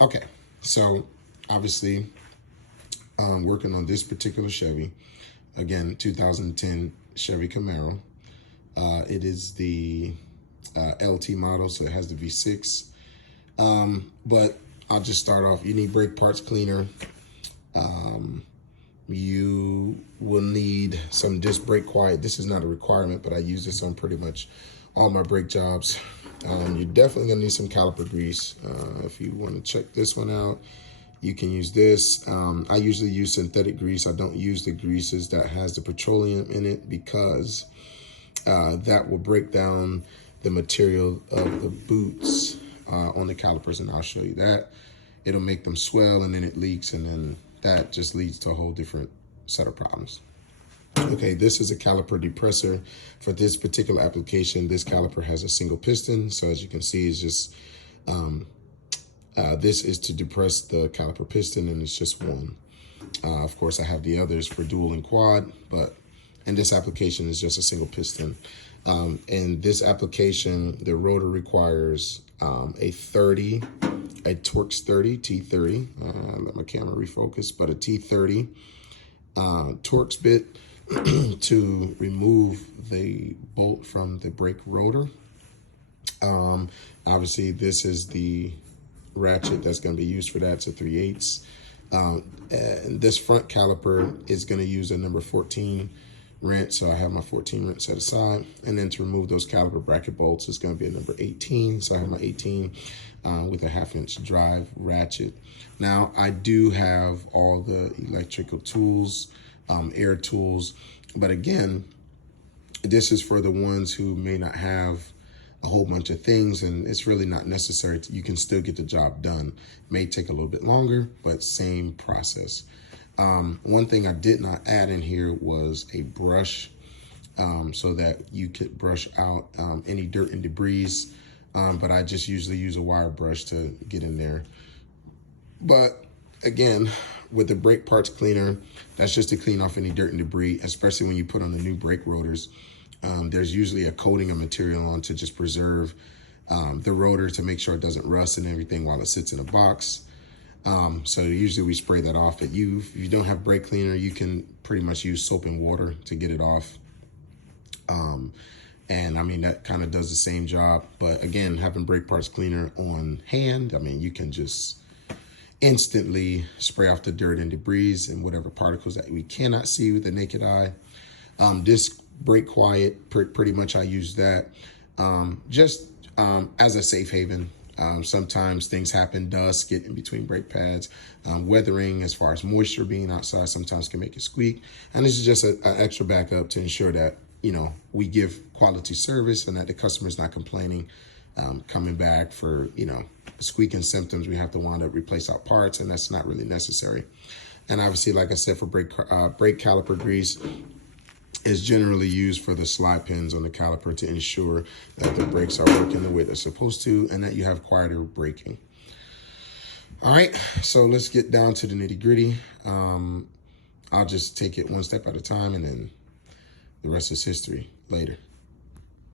Okay, so obviously working on this particular Chevy, again, 2010 Chevy Camaro. It is the LT model, so it has the V6. But I'll just start off. You need brake parts cleaner. You will need some disc brake quiet. This is not a requirement, but I use this on pretty much all my brake jobs. You're definitely gonna need some caliper grease. If you want to check this one out, you can use this. I usually use synthetic grease. I don't use the greases that has the petroleum in it because that will break down the material of the boots on the calipers, and I'll show you that. It'll make them swell, and then it leaks, and then that just leads to a whole different set of problems. Okay, this is a caliper depressor. For this particular application, this caliper has a single piston. So as you can see, it's just, this is to depress the caliper piston, and it's just one. Of course, I have the others for dual and quad, but in this application, it's just a single piston. In this application, the rotor requires a Torx 30, T30, let my camera refocus, but a T30 Torx bit to remove the bolt from the brake rotor. Obviously, this is the ratchet that's going to be used for that. It's a 3/8. And this front caliper is going to use a number 14 wrench, so I have my 14 wrench set aside. And then to remove those caliper bracket bolts, it's going to be a number 18. So I have my 18 with a 1/2 inch drive ratchet. Now I do have all the electrical tools, air tools, but again, this is for the ones who may not have a whole bunch of things, and it's really not necessary. You can still get the job done. It may take a little bit longer, but same process. One thing I did not add in here was a brush so that you could brush out any dirt and debris, but I just usually use a wire brush to get in there. But again, with the brake parts cleaner, that's just to clean off any dirt and debris, especially when you put on the new brake rotors. There's usually a coating of material on to just preserve the rotor to make sure it doesn't rust and everything while it sits in a box. So usually we spray that off. If you don't have brake cleaner, you can pretty much use soap and water to get it off. And I mean, that kind of does the same job. But again, having brake parts cleaner on hand, I mean, you can just instantly spray off the dirt and debris and whatever particles that we cannot see with the naked eye. Disc brake quiet, pretty much I use that just as a safe haven. Sometimes things happen, dust get in between brake pads, weathering as far as moisture being outside sometimes can make it squeak. And this is just an extra backup to ensure that, you know, we give quality service and that the customer is not complaining, coming back for, you know, squeaking symptoms. We have to wind up replace our parts, and that's not really necessary. And obviously, like I said, for brake caliper grease, is generally used for the slide pins on the caliper to ensure that the brakes are working the way they're supposed to and that you have quieter braking. All right, so let's get down to the nitty gritty. I'll just take it one step at a time, and then the rest is history later.